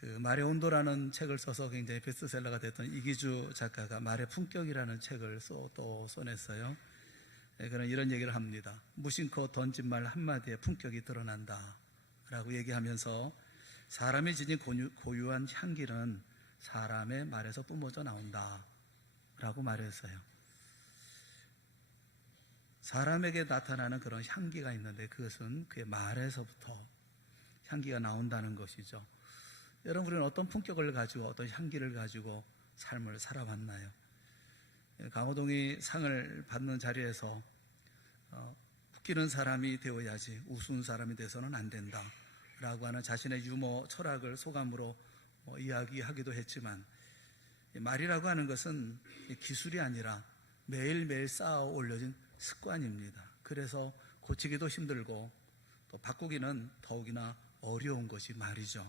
말의 온도라는 책을 써서 굉장히 베스트셀러가 됐던 이기주 작가가 말의 품격이라는 책을 또 써냈어요. 그는 이런 얘기를 합니다. 무심코 던진 말 한마디에 품격이 드러난다 라고 얘기하면서 사람이 지닌 고유한 향기는 사람의 말에서 뿜어져 나온다 라고 말했어요. 사람에게 나타나는 그런 향기가 있는데 그것은 그의 말에서부터 향기가 나온다는 것이죠. 여러분, 우리는 어떤 품격을 가지고 어떤 향기를 가지고 삶을 살아왔나요? 강호동이 상을 받는 자리에서 웃기는 사람이 되어야지 우스운 사람이 돼서는 안 된다 라고 하는 자신의 유머 철학을 소감으로 이야기하기도 했지만, 말이라고 하는 것은 기술이 아니라 매일매일 쌓아 올려진 습관입니다. 그래서 고치기도 힘들고 또 바꾸기는 더욱이나 어려운 것이 말이죠.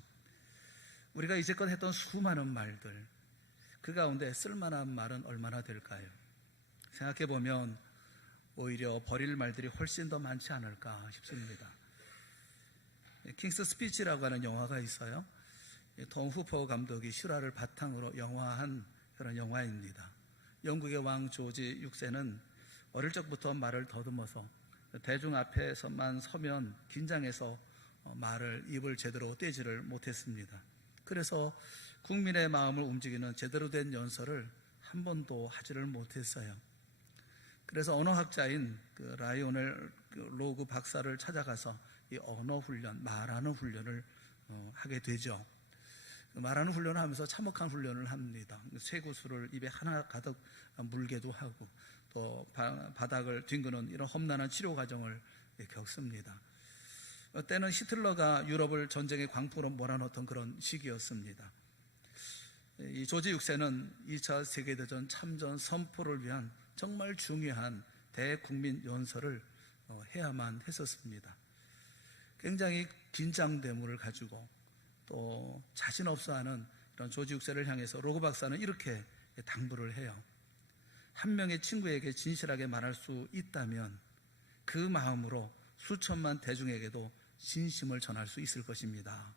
우리가 이제껏 했던 수많은 말들, 그 가운데 쓸만한 말은 얼마나 될까요? 생각해보면 오히려 버릴 말들이 훨씬 더 많지 않을까 싶습니다. 킹스 스피치라고 하는 영화가 있어요. 톰 후퍼 감독이 실화를 바탕으로 영화한 그런 영화입니다. 영국의 왕 조지 6세는 어릴 적부터 말을 더듬어서 대중 앞에서만 서면 긴장해서 입을 제대로 떼지를 못했습니다. 그래서 국민의 마음을 움직이는 제대로 된 연설을 한 번도 하지를 못했어요. 그래서 언어학자인 라이오넬 로그 박사를 찾아가서 이 언어 훈련, 말하는 훈련을 하게 되죠. 말하는 훈련을 하면서 참혹한 훈련을 합니다. 쇠구슬을 입에 하나 가득 물게도 하고 또 바닥을 뒹구는 이런 험난한 치료 과정을 겪습니다. 때는 히틀러가 유럽을 전쟁의 광풍으로 몰아넣던 그런 시기였습니다. 이 조지 6세는 2차 세계대전 참전 선포를 위한 정말 중요한 대국민 연설을 해야만 했었습니다. 굉장히 긴장됨을 가지고 또 자신 없어하는 이런 조지 6세를 향해서 로그 박사는 이렇게 당부를 해요. 한 명의 친구에게 진실하게 말할 수 있다면 그 마음으로 수천만 대중에게도 진심을 전할 수 있을 것입니다.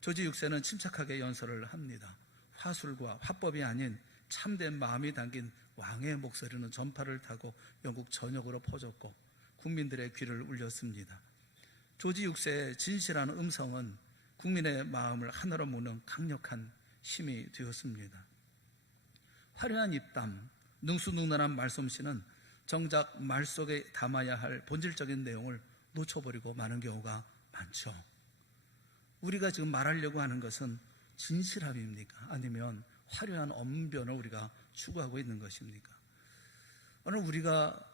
조지 6세는 침착하게 연설을 합니다. 화술과 화법이 아닌 참된 마음이 담긴 왕의 목소리는 전파를 타고 영국 전역으로 퍼졌고 국민들의 귀를 울렸습니다. 조지 6세의 진실한 음성은 국민의 마음을 하나로 묶는 강력한 힘이 되었습니다. 화려한 입담, 능수능란한 말솜씨는 정작 말 속에 담아야 할 본질적인 내용을 놓쳐버리고 마는 경우가 많죠. 우리가 지금 말하려고 하는 것은 진실함입니까? 아니면 화려한 언변을 우리가 추구하고 있는 것입니까? 오늘 우리가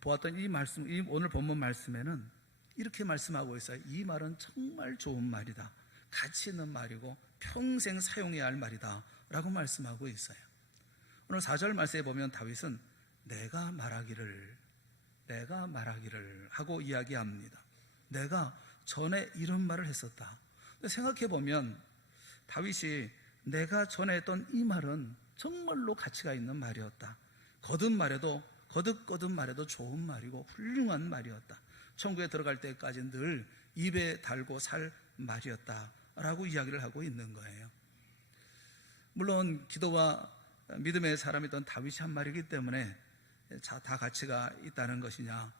보았던 이 말씀, 오늘 본문 말씀에는 이렇게 말씀하고 있어요. 이 말은 정말 좋은 말이다. 가치 있는 말이고 평생 사용해야 할 말이다 라고 말씀하고 있어요. 오늘 4절 말씀에 보면 다윗은 내가 말하기를 하고 이야기합니다. 내가 전에 이런 말을 했었다. 생각해 보면 다윗이 내가 전에 했던 이 말은 정말로 가치가 있는 말이었다. 거듭 말해도 좋은 말이고 훌륭한 말이었다. 천국에 들어갈 때까지 늘 입에 달고 살 말이었다라고 이야기를 하고 있는 거예요. 물론 기도와 믿음의 사람이던 다윗이 한 말이기 때문에 다 가치가 있다는 것이냐?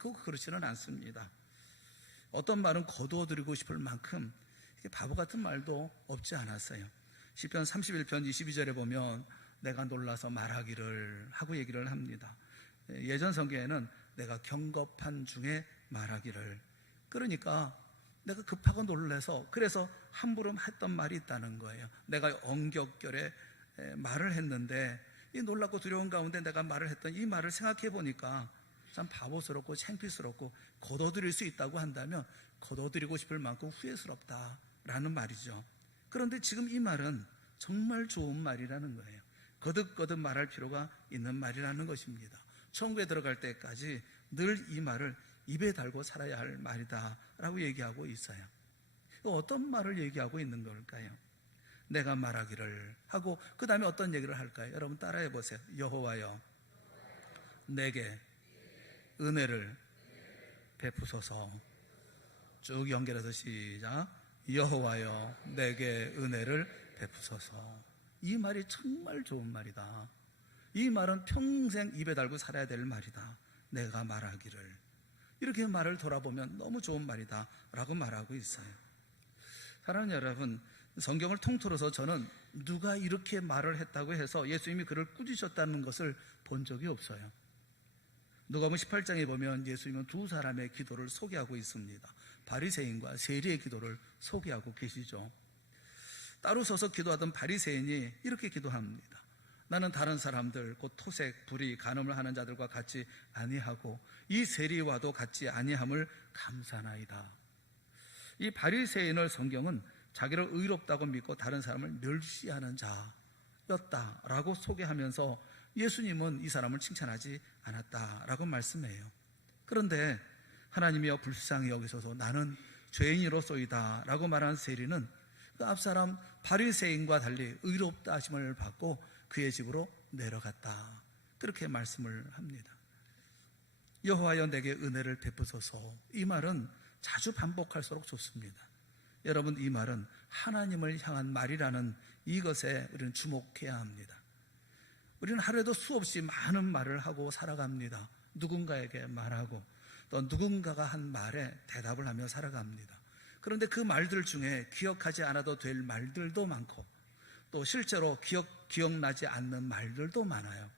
꼭 그렇지는 않습니다. 어떤 말은 거두어드리고 싶을 만큼 바보 같은 말도 없지 않았어요. 시편 31편 22절에 보면 내가 놀라서 말하기를 하고 얘기를 합니다. 예전 성경에는 내가 경겁한 중에 말하기를, 그러니까 내가 급하고 놀라서 그래서 함부로 했던 말이 있다는 거예요. 내가 엉겹결에 말을 했는데 이 놀랍고 두려운 가운데 내가 말을 했던 이 말을 생각해 보니까 참 바보스럽고 창피스럽고 거둬들일 수 있다고 한다면 거둬들이고 싶을 만큼 후회스럽다라는 말이죠. 그런데 지금 이 말은 정말 좋은 말이라는 거예요. 거듭 말할 필요가 있는 말이라는 것입니다. 천국에 들어갈 때까지 늘 이 말을 입에 달고 살아야 할 말이다 라고 얘기하고 있어요. 어떤 말을 얘기하고 있는 걸까요? 내가 말하기를 하고 그 다음에 어떤 얘기를 할까요? 여러분 따라해 보세요. 여호와여 내게 은혜를 베푸소서. 쭉 연결해서 시작. 여호와여 내게 은혜를 베푸소서. 이 말이 정말 좋은 말이다. 이 말은 평생 입에 달고 살아야 될 말이다. 내가 말하기를. 이렇게 말을 돌아보면 너무 좋은 말이다 라고 말하고 있어요. 사랑하는 여러분, 성경을 통틀어서 저는 누가 이렇게 말을 했다고 해서 예수님이 그를 꾸짖으셨다는 것을 본 적이 없어요. 누가복음 18장에 보면 예수님은 두 사람의 기도를 소개하고 있습니다. 바리새인과 세리의 기도를 소개하고 계시죠. 따로 서서 기도하던 바리새인이 이렇게 기도합니다. 나는 다른 사람들 곧 토색, 불의, 간음을 하는 자들과 같이 아니하고 이 세리와도 같이 아니함을 감사나이다. 이 바리새인을 성경은 자기를 의롭다고 믿고 다른 사람을 멸시하는 자였다라고 소개하면서 예수님은 이 사람을 칭찬하지 않았다라고 말씀해요. 그런데 하나님이여 불쌍히 여기소서 나는 죄인이로소이다 라고 말한 세리는 그 앞사람 바리새인과 달리 의롭다 하심을 받고 그의 집으로 내려갔다. 그렇게 말씀을 합니다. 여호와여 내게 은혜를 베푸소서. 이 말은 자주 반복할수록 좋습니다. 여러분, 이 말은 하나님을 향한 말이라는 이것에 우리는 주목해야 합니다. 우리는 하루에도 수없이 많은 말을 하고 살아갑니다. 누군가에게 말하고 또 누군가가 한 말에 대답을 하며 살아갑니다. 그런데 그 말들 중에 기억하지 않아도 될 말들도 많고 또 실제로 기억나지 않는 말들도 많아요.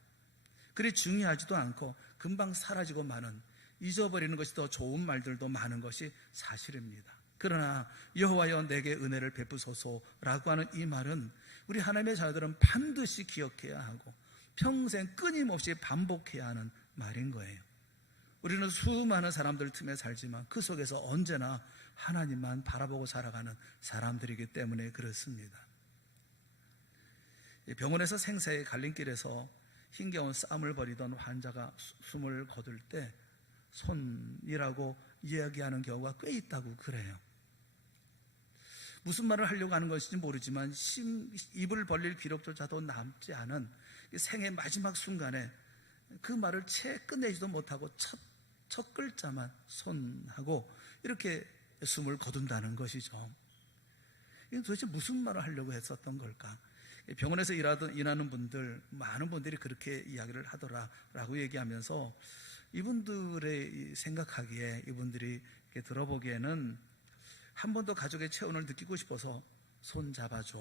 그리 중요하지도 않고 금방 사라지고 마는, 잊어버리는 것이 더 좋은 말들도 많은 것이 사실입니다. 그러나 여호와여 내게 은혜를 베푸소서라고 하는 이 말은 우리 하나님의 자녀들은 반드시 기억해야 하고 평생 끊임없이 반복해야 하는 말인 거예요. 우리는 수많은 사람들 틈에 살지만 그 속에서 언제나 하나님만 바라보고 살아가는 사람들이기 때문에 그렇습니다. 병원에서 생사의 갈림길에서 힘겨운 싸움을 벌이던 환자가 숨을 거둘 때 손이라고 이야기하는 경우가 꽤 있다고 그래요. 무슨 말을 하려고 하는 것인지 모르지만 입을 벌릴 기력조차도 남지 않은 생의 마지막 순간에 그 말을 채 끝내지도 못하고 첫 글자만 손하고 이렇게 숨을 거둔다는 것이죠. 이건 도대체 무슨 말을 하려고 했었던 걸까? 병원에서 일하는 분들, 많은 분들이 그렇게 이야기를 하더라라고 얘기하면서 이분들의 생각하기에, 이분들이 들어보기에는 한 번 더 가족의 체온을 느끼고 싶어서 손 잡아줘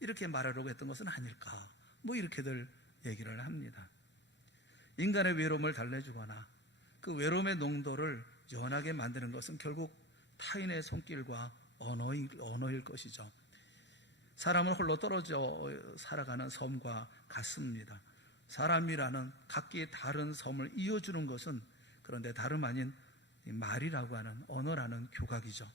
이렇게 말하려고 했던 것은 아닐까, 뭐 이렇게들 얘기를 합니다. 인간의 외로움을 달래주거나 그 외로움의 농도를 연하게 만드는 것은 결국 타인의 손길과 언어일 것이죠. 사람을 홀로 떨어져 살아가는 섬과 같습니다. 사람이라는 각기 다른 섬을 이어주는 것은 그런데 다름 아닌 말이라고 하는, 언어라는 교각이죠.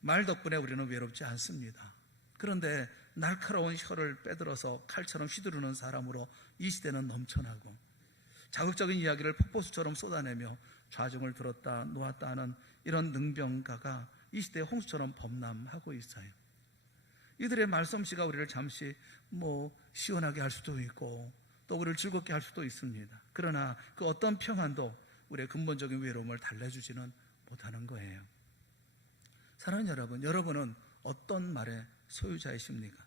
말 덕분에 우리는 외롭지 않습니다. 그런데 날카로운 혀를 빼들어서 칼처럼 휘두르는 사람으로 이 시대는 넘쳐나고, 자극적인 이야기를 폭포수처럼 쏟아내며 좌중을 들었다 놓았다 하는 이런 능병가가 이 시대에 홍수처럼 범람하고 있어요. 이들의 말솜씨가 우리를 잠시 시원하게 할 수도 있고 또 우리를 즐겁게 할 수도 있습니다. 그러나 그 어떤 평안도 우리의 근본적인 외로움을 달래주지는 못하는 거예요. 사랑하는 여러분, 여러분은 어떤 말의 소유자이십니까?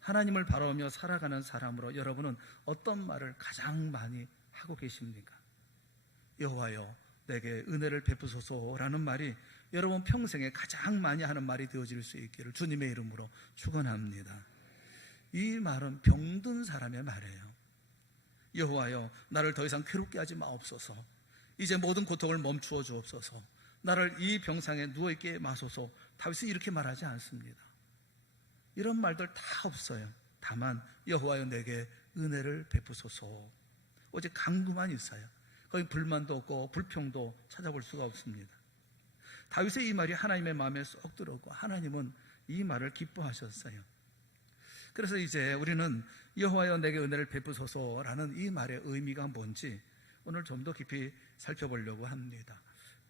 하나님을 바라보며 살아가는 사람으로 여러분은 어떤 말을 가장 많이 하고 계십니까? 여호와여 내게 은혜를 베푸소서라는 말이 여러분 평생에 가장 많이 하는 말이 되어질 수 있기를 주님의 이름으로 축원합니다. 이 말은 병든 사람의 말이에요. 여호와여 나를 더 이상 괴롭게 하지 마옵소서. 이제 모든 고통을 멈추어 주옵소서. 나를 이 병상에 누워있게 마소서. 다윗이 이렇게 말하지 않습니다. 이런 말들 다 없어요. 다만 여호와여 내게 은혜를 베푸소서. 오직 간구만 있어요. 거기 불만도 없고 불평도 찾아볼 수가 없습니다. 다윗의 이 말이 하나님의 마음에 쏙 들어오고 하나님은 이 말을 기뻐하셨어요. 그래서 이제 우리는 여호와여 내게 은혜를 베푸소서라는 이 말의 의미가 뭔지 오늘 좀 더 깊이 살펴보려고 합니다.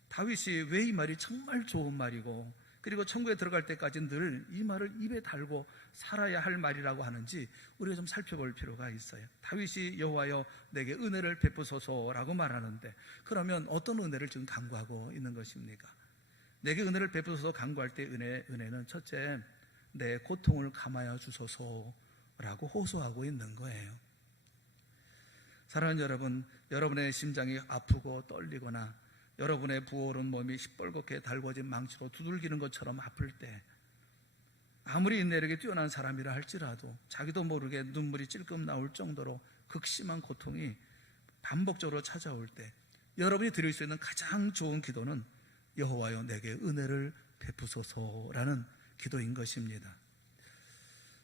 다윗이 왜 이 말이 정말 좋은 말이고 그리고 천국에 들어갈 때까지 늘 이 말을 입에 달고 살아야 할 말이라고 하는지 우리가 좀 살펴볼 필요가 있어요. 다윗이 여호와여 내게 은혜를 베푸소서라고 말하는데 그러면 어떤 은혜를 지금 간구하고 있는 것입니까? 내게 은혜를 베푸소서 간구할 때 은혜는 첫째, 내 고통을 감하여 주소서라고 호소하고 있는 거예요. 사랑하는 여러분, 여러분의 심장이 아프고 떨리거나 여러분의 부어오른 몸이 시뻘겋게 달궈진 망치로 두들기는 것처럼 아플 때, 아무리 인내력이 뛰어난 사람이라 할지라도 자기도 모르게 눈물이 찔끔 나올 정도로 극심한 고통이 반복적으로 찾아올 때 여러분이 드릴 수 있는 가장 좋은 기도는 여호와여 내게 은혜를 베푸소서라는 기도인 것입니다.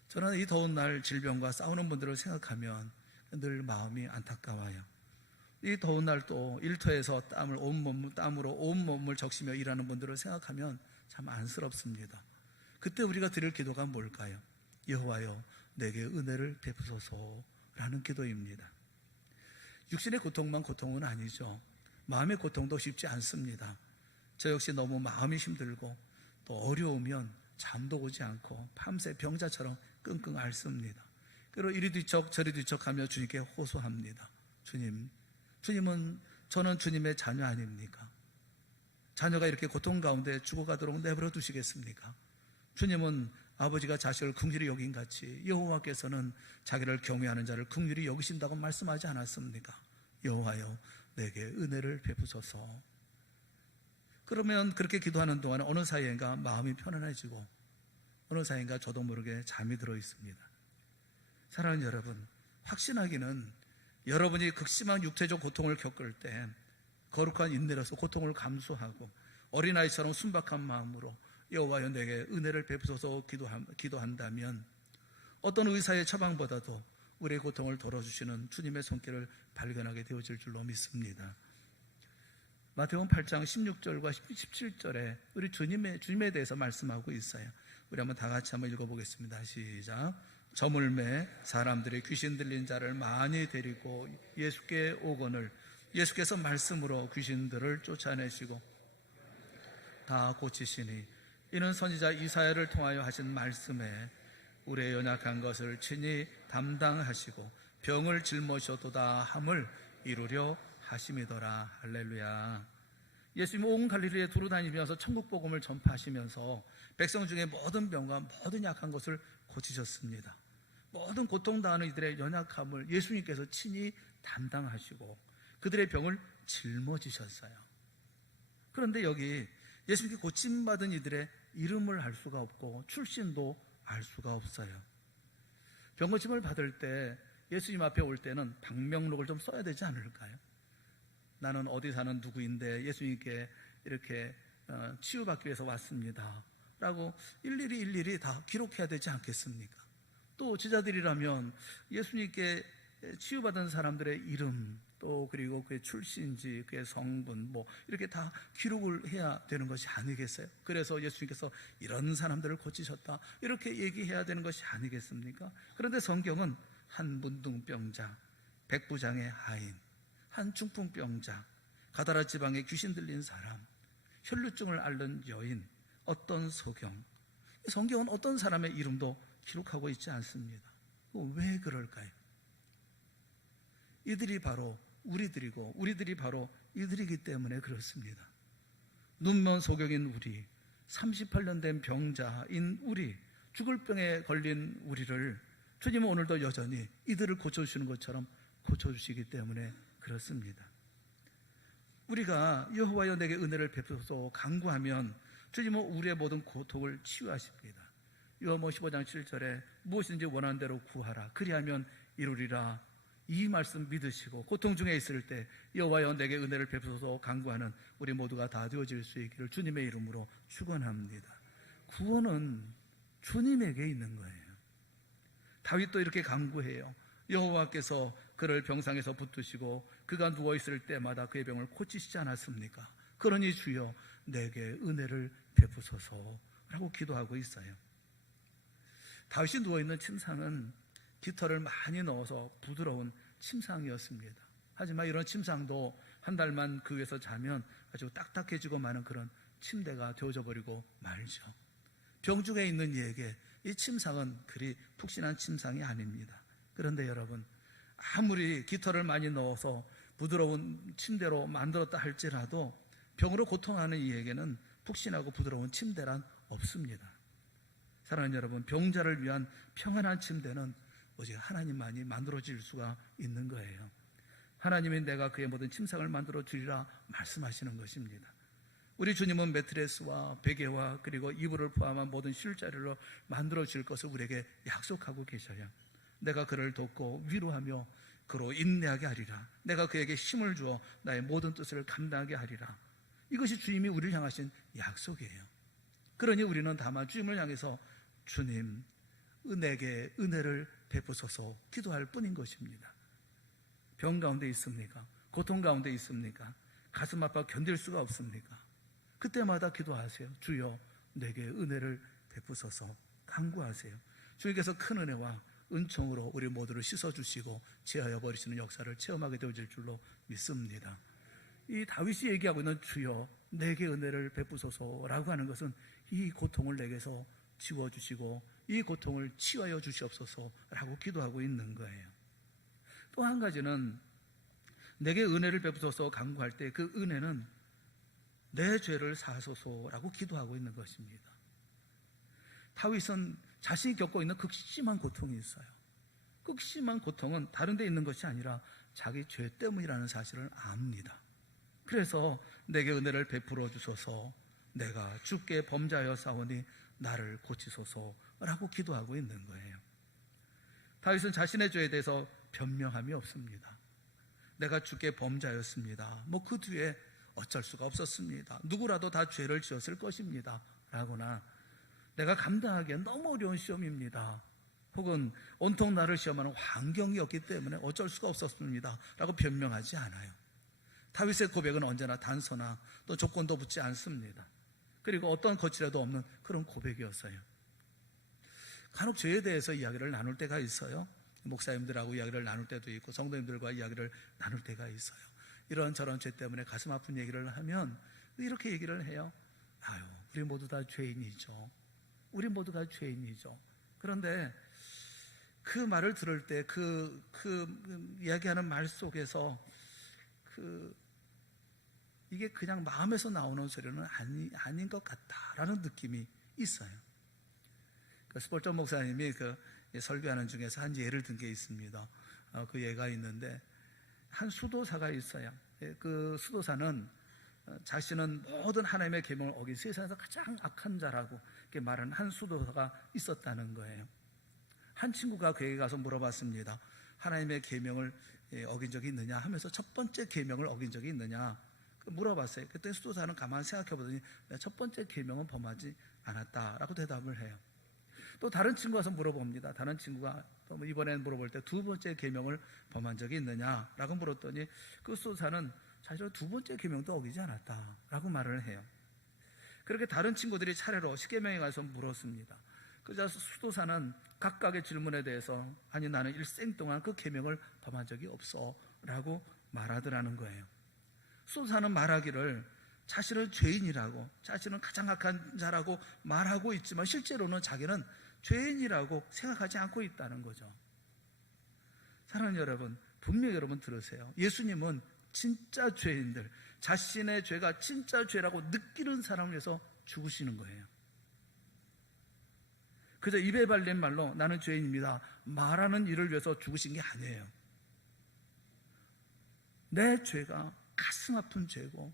저는 이 더운 날 질병과 싸우는 분들을 생각하면 늘 마음이 안타까워요. 이 더운 날 또 일터에서 땀으로 온 몸을 적시며 일하는 분들을 생각하면 참 안쓰럽습니다. 그때 우리가 드릴 기도가 뭘까요? 여호와여 내게 은혜를 베푸소서라는 기도입니다. 육신의 고통만 고통은 아니죠. 마음의 고통도 쉽지 않습니다. 저 역시 너무 마음이 힘들고 또 어려우면 잠도 오지 않고 밤새 병자처럼 끙끙 앓습니다. 그리고 이리 뒤척 저리 뒤척하며 주님께 호소합니다. 저는 주님의 자녀 아닙니까? 자녀가 이렇게 고통 가운데 죽어가도록 내버려 두시겠습니까? 주님은 아버지가 자식을 긍휼히 여긴 같이 여호와께서는 자기를 경외하는 자를 긍휼히 여기신다고 말씀하지 않았습니까? 여호와여 내게 은혜를 베푸소서. 그러면 그렇게 기도하는 동안 어느 사이인가 마음이 편안해지고 어느 사이인가 저도 모르게 잠이 들어 있습니다. 사랑하는 여러분, 확신하기는 여러분이 극심한 육체적 고통을 겪을 때 거룩한 인내로서 고통을 감수하고 어린아이처럼 순박한 마음으로 여호와여 내게 은혜를 베푸소서 기도한다면 어떤 의사의 처방보다도 우리의 고통을 덜어주시는 주님의 손길을 발견하게 되어질 줄로 믿습니다. 마태복음 8장 16절과 17절에 우리 주님에 대해서 말씀하고 있어요. 우리 한번 다 같이 한번 읽어보겠습니다. 시작. 저물매 사람들이 귀신 들린 자를 많이 데리고 예수께 오거늘 예수께서 말씀으로 귀신들을 쫓아내시고 다 고치시니 이는 선지자 이사야를 통하여 하신 말씀에 우리의 연약한 것을 친히 담당하시고 병을 짊어지셨도다 함을 이루려 하심이더라. 할렐루야. 예수님 온 갈릴리에 두루다니면서 천국 복음을 전파하시면서 백성 중에 모든 병과 모든 약한 것을 고치셨습니다. 모든 고통당하는 이들의 연약함을 예수님께서 친히 담당하시고 그들의 병을 짊어지셨어요. 그런데 여기 예수님께 고침받은 이들의 이름을 알 수가 없고 출신도 알 수가 없어요. 병고침을 받을 때 예수님 앞에 올 때는 방명록을 좀 써야 되지 않을까요? 나는 어디 사는 누구인데 예수님께 이렇게 치유받기 위해서 왔습니다 라고 일일이 다 기록해야 되지 않겠습니까? 또 제자들이라면 예수님께 치유받은 사람들의 이름 또 그리고 그의 출신지 그의 성분 이렇게 다 기록을 해야 되는 것이 아니겠어요? 그래서 예수님께서 이런 사람들을 고치셨다 이렇게 얘기해야 되는 것이 아니겠습니까? 그런데 성경은 한 문둥병자, 백부장의 하인, 한 중풍병자, 가다라 지방에 귀신 들린 사람, 혈루증을 앓는 여인, 어떤 소경, 성경은 어떤 사람의 이름도 기록하고 있지 않습니다. 왜 그럴까요? 이들이 바로 우리들이고 우리들이 바로 이들이기 때문에 그렇습니다. 눈먼 소경인 우리, 38년 된 병자인 우리, 죽을 병에 걸린 우리를 주님은 오늘도 여전히 이들을 고쳐주시는 것처럼 고쳐주시기 때문에 그렇습니다. 우리가 여호와여 내게 은혜를 베푸소서 간구하면 주님은 우리의 모든 고통을 치유하십니다. 요한복음 15장 7절에 무엇이든지 원하는 대로 구하라 그리하면 이루리라. 이 말씀 믿으시고 고통 중에 있을 때 여호와여 내게 은혜를 베푸소서 간구하는 우리 모두가 다 되어질 수 있기를 주님의 이름으로 축원합니다. 구원은 주님에게 있는 거예요. 다윗도 이렇게 간구해요. 여호와께서 그를 병상에서 붙드시고 그가 누워있을 때마다 그의 병을 고치시지 않았습니까? 그러니 주여 내게 은혜를 베푸소서라고 기도하고 있어요. 다윗이 누워있는 침상은 깃털을 많이 넣어서 부드러운 침상이었습니다. 하지만 이런 침상도 한 달만 그 위에서 자면 아주 딱딱해지고 마는 그런 침대가 되어져 버리고 말죠. 병중에 있는 이에게 이 침상은 그리 푹신한 침상이 아닙니다. 그런데 여러분, 아무리 깃털을 많이 넣어서 부드러운 침대로 만들었다 할지라도 병으로 고통하는 이에게는 푹신하고 부드러운 침대란 없습니다. 사랑하는 여러분, 병자를 위한 평안한 침대는 오직 하나님만이 만들어질 수가 있는 거예요. 하나님이 내가 그의 모든 침상을 만들어 주리라 말씀하시는 것입니다. 우리 주님은 매트레스와 베개와 그리고 이불을 포함한 모든 쉴 자리를 만들어 줄 것을 우리에게 약속하고 계셔요. 내가 그를 돕고 위로하며 그로 인내하게 하리라. 내가 그에게 힘을 주어 나의 모든 뜻을 감당하게 하리라. 이것이 주님이 우리를 향하신 약속이에요. 그러니 우리는 다만 주님을 향해서 주님, 내게 은혜를 베푸소서 기도할 뿐인 것입니다. 병 가운데 있습니까? 고통 가운데 있습니까? 가슴 아파 견딜 수가 없습니까? 그때마다 기도하세요. 주여, 내게 은혜를 베푸소서 간구하세요. 주님께서 큰 은혜와 은총으로 우리 모두를 씻어주시고 제하여 버리시는 역사를 체험하게 되어질 줄로 믿습니다. 이 다윗이 얘기하고 있는 주여 내게 은혜를 베푸소서라고 하는 것은 이 고통을 내게서 지워주시고 이 고통을 치유하여 주시옵소서라고 기도하고 있는 거예요. 또 한 가지는 내게 은혜를 베푸소서 간구할 때 그 은혜는 내 죄를 사하소서라고 기도하고 있는 것입니다. 다윗은 자신이 겪고 있는 극심한 고통이 있어요. 극심한 고통은 다른 데 있는 것이 아니라 자기 죄 때문이라는 사실을 압니다. 그래서 내게 은혜를 베풀어 주소서, 내가 주께 범죄하여 싸우니 나를 고치소서라고 기도하고 있는 거예요. 다윗은 자신의 죄에 대해서 변명함이 없습니다. 내가 주께 범죄하였습니다. 그 뒤에 어쩔 수가 없었습니다. 누구라도 다 죄를 지었을 것입니다. 라거나 내가 감당하기엔 너무 어려운 시험입니다. 혹은 온통 나를 시험하는 환경이었기 때문에 어쩔 수가 없었습니다. 라고 변명하지 않아요. 다윗의 고백은 언제나 단서나 또 조건도 붙지 않습니다. 그리고 어떤 거칠에도 없는 그런 고백이었어요. 간혹 죄에 대해서 이야기를 나눌 때가 있어요. 목사님들하고 이야기를 나눌 때도 있고 성도님들과 이야기를 나눌 때가 있어요. 이런저런 죄 때문에 가슴 아픈 얘기를 하면 이렇게 얘기를 해요. 아유, 우리 모두 다 죄인이죠. 우리 모두가 죄인이죠. 그런데 그 말을 들을 때 그 이야기하는 말 속에서 이게 그냥 마음에서 나오는 소리는 아닌 것 같다라는 느낌이 있어요. 스폴전 목사님이 설교하는 중에서 한 예를 든 게 있습니다. 그 예가 있는데 한 수도사가 있어요. 그 수도사는 자신은 모든 하나님의 계명을 어긴 세상에서 가장 악한 자라고 이렇게 말하는 한 수도사가 있었다는 거예요. 한 친구가 그에게 가서 물어봤습니다. 하나님의 계명을 어긴 적이 있느냐 하면서 첫 번째 계명을 어긴 적이 있느냐 물어봤어요. 그때 수도사는 가만히 생각해 보더니 첫 번째 계명은 범하지 않았다라고 대답을 해요. 또 다른 친구가 와서 물어봅니다. 다른 친구가 이번엔 물어볼 때 두 번째 계명을 범한 적이 있느냐라고 물었더니 그 수도사는 사실 두 번째 계명도 어기지 않았다라고 말을 해요. 그렇게 다른 친구들이 차례로 십계명에 가서 물었습니다. 그래서 수도사는 각각의 질문에 대해서 아니 나는 일생 동안 그 계명을 범한 적이 없어라고 말하더라는 거예요. 수도사는 말하기를 자신은 죄인이라고 자신은 가장 악한 자라고 말하고 있지만 실제로는 자기는 죄인이라고 생각하지 않고 있다는 거죠. 사랑하는 여러분, 분명히 여러분 들으세요. 예수님은 진짜 죄인들, 자신의 죄가 진짜 죄라고 느끼는 사람을 위해서 죽으시는 거예요. 그저 입에 발린 말로 나는 죄인입니다 말하는 일을 위해서 죽으신 게 아니에요. 내 죄가 가슴 아픈 죄고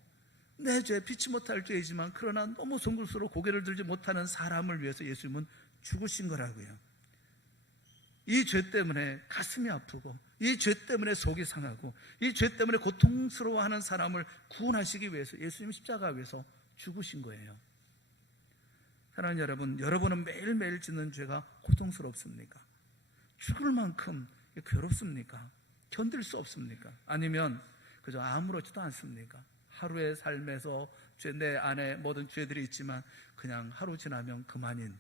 내 죄 피치 못할 죄이지만 그러나 너무 송글스러워 고개를 들지 못하는 사람을 위해서 예수님은 죽으신 거라고요. 이 죄 때문에 가슴이 아프고 이 죄 때문에 속이 상하고 이 죄 때문에 고통스러워하는 사람을 구원하시기 위해서 예수님 십자가 위에서 죽으신 거예요. 사랑하는 여러분, 여러분은 매일매일 짓는 죄가 고통스럽습니까? 죽을 만큼 괴롭습니까? 견딜 수 없습니까? 아니면 그저 아무렇지도 않습니까? 하루의 삶에서 내 안에 모든 죄들이 있지만 그냥 하루 지나면 그만인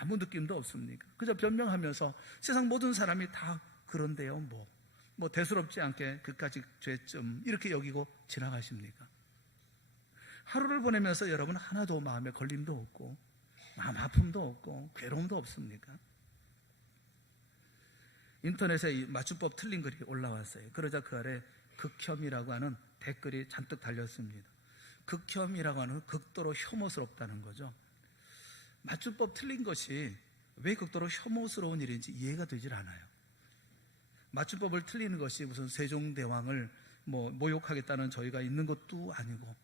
아무 느낌도 없습니까? 그저 변명하면서 세상 모든 사람이 다 그런데요 뭐 대수롭지 않게 그까짓 죄점 이렇게 여기고 지나가십니까? 하루를 보내면서 여러분 하나도 마음에 걸림도 없고 마음 아픔도 없고 괴로움도 없습니까? 인터넷에 이 맞춤법 틀린 글이 올라왔어요. 그러자 그 아래 극혐이라고 하는 댓글이 잔뜩 달렸습니다. 극혐이라고 하는 극도로 혐오스럽다는 거죠. 맞춤법 틀린 것이 왜 극도로 혐오스러운 일인지 이해가 되질 않아요. 맞춤법을 틀리는 것이 무슨 세종대왕을 모욕하겠다는 저희가 있는 것도 아니고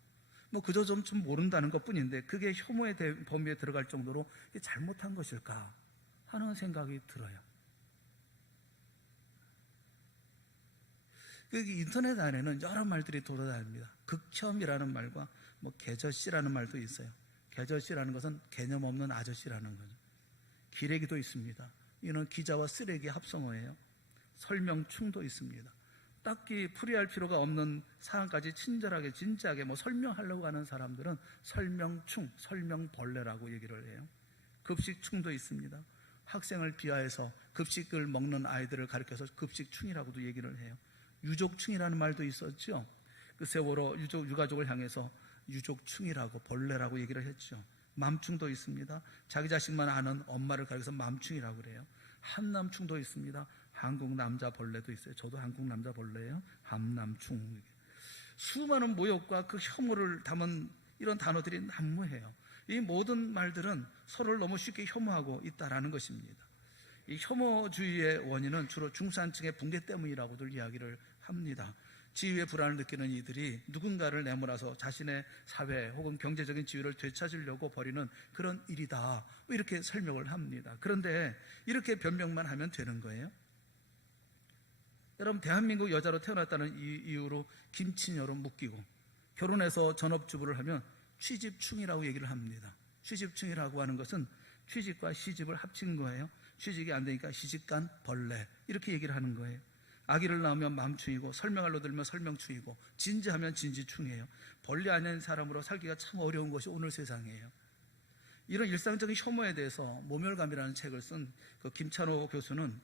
그저 좀 모른다는 것뿐인데 그게 혐오의 범위에 들어갈 정도로 잘못한 것일까 하는 생각이 들어요. 인터넷 안에는 여러 말들이 돌아다닙니다. 극혐이라는 말과 개저씨라는 말도 있어요. 개저씨라는 것은 개념 없는 아저씨라는 거죠. 기레기도 있습니다. 이는 기자와 쓰레기 합성어예요. 설명충도 있습니다. 딱히 풀이할 필요가 없는 사안까지 친절하게 진지하게 설명하려고 하는 사람들은 설명충, 설명벌레라고 얘기를 해요. 급식충도 있습니다. 학생을 비하해서 급식을 먹는 아이들을 가리켜서 급식충이라고도 얘기를 해요. 유족충이라는 말도 있었죠. 그 세월호 유가족을 향해서 유족충이라고 벌레라고 얘기를 했죠. 맘충도 있습니다. 자기 자식만 아는 엄마를 가리켜서 맘충이라고 그래요. 함남충도 있습니다. 한국 남자 벌레도 있어요. 저도 한국 남자 벌레예요. 함남충. 수많은 모욕과 그 혐오를 담은 이런 단어들이 난무해요. 이 모든 말들은 서로를 너무 쉽게 혐오하고 있다라는 것입니다. 이 혐오주의의 원인은 주로 중산층의 붕괴 때문이라고들 이야기를 합니다. 지위의 불안을 느끼는 이들이 누군가를 내몰아서 자신의 사회 혹은 경제적인 지위를 되찾으려고 벌이는 그런 일이다, 이렇게 설명을 합니다. 그런데 이렇게 변명만 하면 되는 거예요? 여러분, 대한민국 여자로 태어났다는 이유로 김치녀로 묶이고 결혼해서 전업주부를 하면 취집충이라고 얘기를 합니다. 취집충이라고 하는 것은 취직과 시집을 합친 거예요. 취직이 안 되니까 시집간 벌레, 이렇게 얘기를 하는 거예요. 아기를 낳으면 맘충이고 설명할로 들면 설명충이고 진지하면 진지충이에요. 벌레 아닌 사람으로 살기가 참 어려운 것이 오늘 세상이에요. 이런 일상적인 혐오에 대해서 모멸감이라는 책을 쓴 그 김찬호 교수는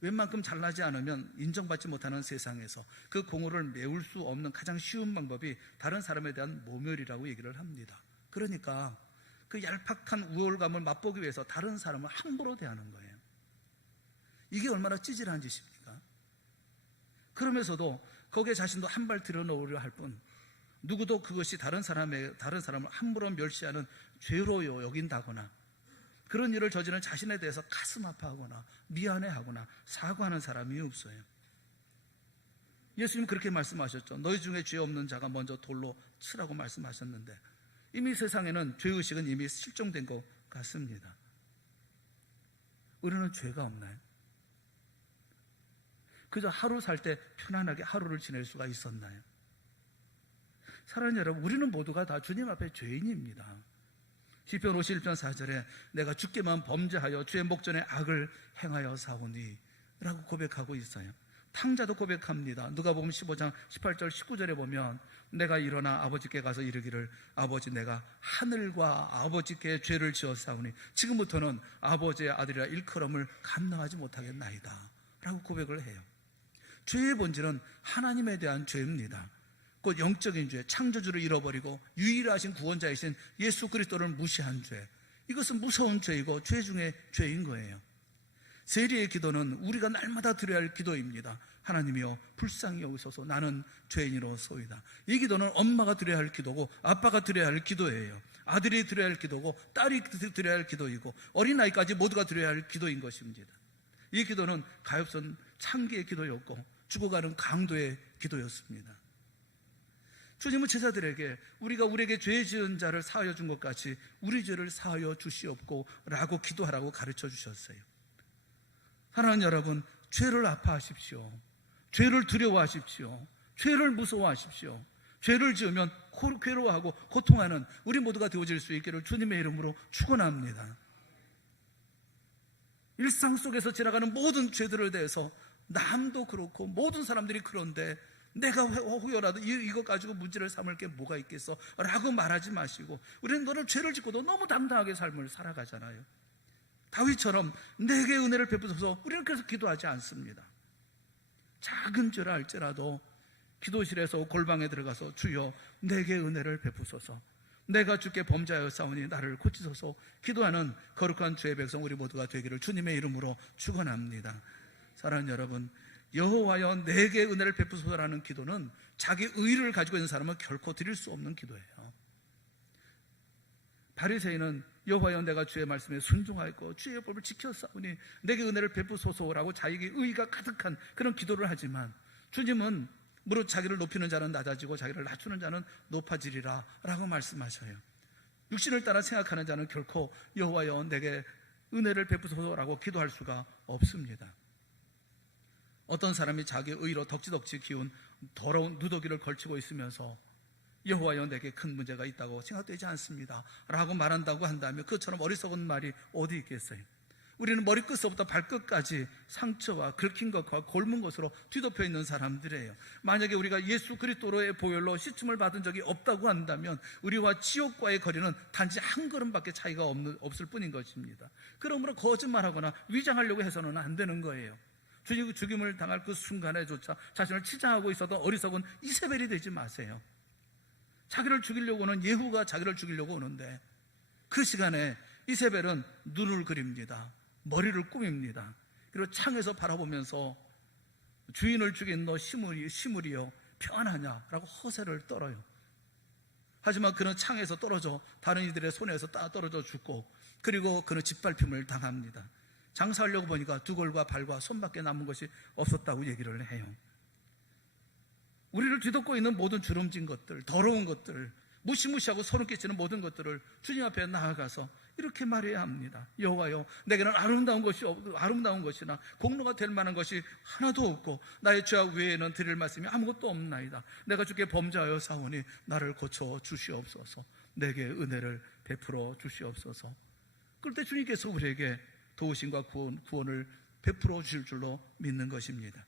웬만큼 잘나지 않으면 인정받지 못하는 세상에서 그 공허를 메울 수 없는 가장 쉬운 방법이 다른 사람에 대한 모멸이라고 얘기를 합니다. 그러니까 그 얄팍한 우월감을 맛보기 위해서 다른 사람을 함부로 대하는 거예요. 이게 얼마나 찌질한 짓입니까? 그러면서도 거기에 자신도 한 발 들여놓으려 할 뿐, 누구도 그것이 다른 사람을 함부로 멸시하는 죄로 여긴다거나 그런 일을 저지른 자신에 대해서 가슴 아파하거나 미안해하거나 사과하는 사람이 없어요. 예수님 그렇게 말씀하셨죠. 너희 중에 죄 없는 자가 먼저 돌로 치라고 말씀하셨는데 이미 세상에는 죄의식은 이미 실종된 것 같습니다. 우리는 죄가 없나요? 그저 하루 살 때 편안하게 하루를 지낼 수가 있었나요? 사랑하는 여러분, 우리는 모두가 다 주님 앞에 죄인입니다. 시편 51편 4절에 내가 주께만 범죄하여 주의 목전에 악을 행하여 사오니 라고 고백하고 있어요. 탕자도 고백합니다. 누가복음 15장 18절 19절에 보면 내가 일어나 아버지께 가서 이르기를 아버지, 내가 하늘과 아버지께 죄를 지었사오니 지금부터는 아버지의 아들이라 일컬음을 감당하지 못하겠나이다 라고 고백을 해요. 죄의 본질은 하나님에 대한 죄입니다. 곧 영적인 죄, 창조주를 잃어버리고 유일하신 구원자이신 예수 그리스도를 무시한 죄, 이것은 무서운 죄이고 죄 중에 죄인 거예요. 세리의 기도는 우리가 날마다 드려야 할 기도입니다. 하나님이여 불쌍히 여기소서 나는 죄인이로소이다. 이 기도는 엄마가 드려야 할 기도고 아빠가 드려야 할 기도예요. 아들이 드려야 할 기도고 딸이 드려야 할 기도이고 어린아이까지 모두가 드려야 할 기도인 것입니다. 이 기도는 가엾은 창기의 기도였고 죽어가는 강도의 기도였습니다. 주님은 제자들에게 우리가 우리에게 죄 지은 자를 사하여 준 것 같이 우리 죄를 사하여 주시옵고 라고 기도하라고 가르쳐 주셨어요. 하나님 여러분, 죄를 아파하십시오. 죄를 두려워하십시오. 죄를 무서워하십시오. 죄를 지으면 괴로워하고 고통하는 우리 모두가 되어질 수 있기를 주님의 이름으로 축원합니다. 일상 속에서 지나가는 모든 죄들에 대해서 남도 그렇고 모든 사람들이 그런데 내가 혹여라도 이것 가지고 문제를 삼을 게 뭐가 있겠어 라고 말하지 마시고 우리는 너는 죄를 짓고도 너무 당당하게 삶을 살아가잖아요. 다윗처럼 내게 은혜를 베푸소서. 우리는 그래서 기도하지 않습니다. 작은 죄라 할지라도 기도실에서 골방에 들어가서 주여 내게 은혜를 베푸소서. 내가 주께 범죄하였사오니 나를 고치소서. 기도하는 거룩한 주의 백성 우리 모두가 되기를 주님의 이름으로 축원합니다. 사랑하는 여러분, 여호와여 내게 은혜를 베푸소서라는 기도는 자기 의를 가지고 있는 사람은 결코 드릴 수 없는 기도예요. 바리새인은 여호와여 내가 주의 말씀에 순종하였고 주의 법을 지켰사오니 내게 은혜를 베푸소서라고 자기의 의가 가득한 그런 기도를 하지만 주님은 무릇 자기를 높이는 자는 낮아지고 자기를 낮추는 자는 높아지리라 라고 말씀하셔요. 육신을 따라 생각하는 자는 결코 여호와여 내게 은혜를 베푸소서라고 기도할 수가 없습니다. 어떤 사람이 자기의 의로 덕지덕지 기운 더러운 누더기를 걸치고 있으면서 여호와여 내게 큰 문제가 있다고 생각되지 않습니다 라고 말한다고 한다면 그것처럼 어리석은 말이 어디 있겠어요? 우리는 머리끝서부터 발끝까지 상처와 긁힌 것과 골문 것으로 뒤덮여 있는 사람들이에요. 만약에 우리가 예수 그리스도의 보혈로 씻음을 받은 적이 없다고 한다면 우리와 지옥과의 거리는 단지 한 걸음밖에 차이가 없을 뿐인 것입니다. 그러므로 거짓말하거나 위장하려고 해서는 안 되는 거예요. 죽임을 당할 그 순간에조차 자신을 치장하고 있었던 어리석은 이세벨이 되지 마세요. 자기를 죽이려고 오는 예후가 자기를 죽이려고 오는데 그 시간에 이세벨은 눈을 그립니다. 머리를 꾸밉니다. 그리고 창에서 바라보면서 주인을 죽인 너 시므리여 평안하냐라고 허세를 떨어요. 하지만 그는 창에서 떨어져 다른 이들의 손에서 떨어져 죽고 그리고 그는 짓밟힘을 당합니다. 장사하려고 보니까 두 골과 발과 손밖에 남은 것이 없었다고 얘기를 해요. 우리를 뒤덮고 있는 모든 주름진 것들, 더러운 것들, 무시무시하고 소름 끼치는 모든 것들을 주님 앞에 나아가서 이렇게 말해야 합니다. 여호와여 내게는 아름다운 것이나 공로가 될 만한 것이 하나도 없고 나의 죄악 외에는 드릴 말씀이 아무것도 없나이다. 내가 주께 범죄하여 사오니 나를 고쳐 주시옵소서. 내게 은혜를 베풀어 주시옵소서. 그럴 때 주님께서 우리에게 도우심과 구원을 베풀어 주실 줄로 믿는 것입니다.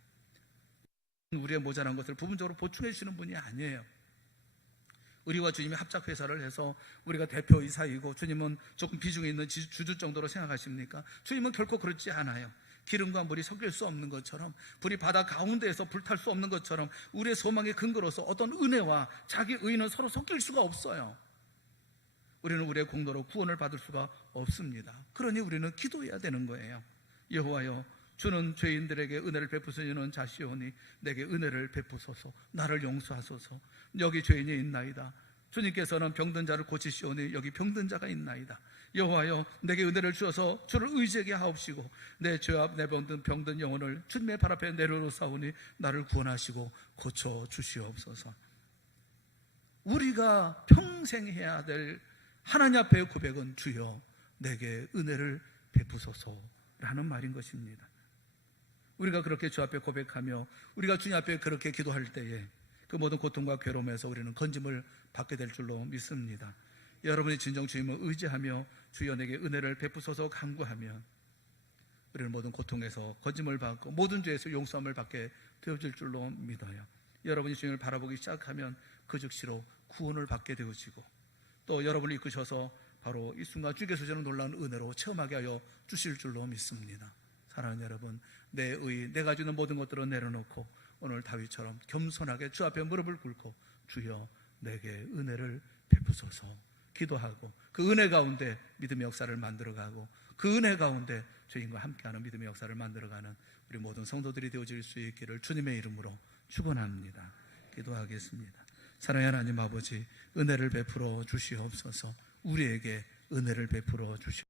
우리의 모자란 것을 부분적으로 보충해 주시는 분이 아니에요. 우리와 주님이 합작회사를 해서 우리가 대표이사이고 주님은 조금 비중이 있는 주주 정도로 생각하십니까? 주님은 결코 그렇지 않아요. 기름과 물이 섞일 수 없는 것처럼, 불이 바다 가운데에서 불탈 수 없는 것처럼 우리의 소망의 근거로서 어떤 은혜와 자기 의는 서로 섞일 수가 없어요. 우리는 우리의 공로로 구원을 받을 수가 없습니다. 그러니 우리는 기도해야 되는 거예요. 여호와여 주는 죄인들에게 은혜를 베푸시는 자시오니 내게 은혜를 베푸소서. 나를 용서하소서. 여기 죄인이 있나이다. 주님께서는 병든 자를 고치시오니 여기 병든 자가 있나이다. 여호와여 내게 은혜를 주어서 주를 의지하게 하옵시고 내 죄와 내 병든 영혼을 주님의 발 앞에 내려놓사오니 나를 구원하시고 고쳐 주시옵소서. 우리가 평생 해야 될 하나님 앞의 고백은 주여 내게 은혜를 베푸소서라는 말인 것입니다. 우리가 그렇게 주 앞에 고백하며 우리가 주님 앞에 그렇게 기도할 때에 그 모든 고통과 괴로움에서 우리는 건짐을 받게 될 줄로 믿습니다. 여러분이 진정 주님을 의지하며 주여 내게 은혜를 베푸소서 간구하면 우리는 모든 고통에서 건짐을 받고 모든 죄에서 용서함을 받게 되어질 줄로 믿어요. 여러분이 주님을 바라보기 시작하면 그 즉시로 구원을 받게 되어지고 또 여러분을 이끄셔서 바로 이 순간 주께서 주시는 놀라운 은혜로 체험하게 하여 주실 줄로 믿습니다. 사랑하는 여러분, 내가 주는 모든 것들을 내려놓고 오늘 다윗처럼 겸손하게 주 앞에 무릎을 꿇고 주여 내게 은혜를 베푸소서 기도하고 그 은혜 가운데 믿음의 역사를 만들어가고 그 은혜 가운데 주님과 함께하는 믿음의 역사를 만들어가는 우리 모든 성도들이 되어질 수 있기를 주님의 이름으로 축원합니다. 기도하겠습니다. 사랑하는 하나님 아버지, 은혜를 베풀어 주시옵소서. 우리에게 은혜를 베풀어 주시옵소서.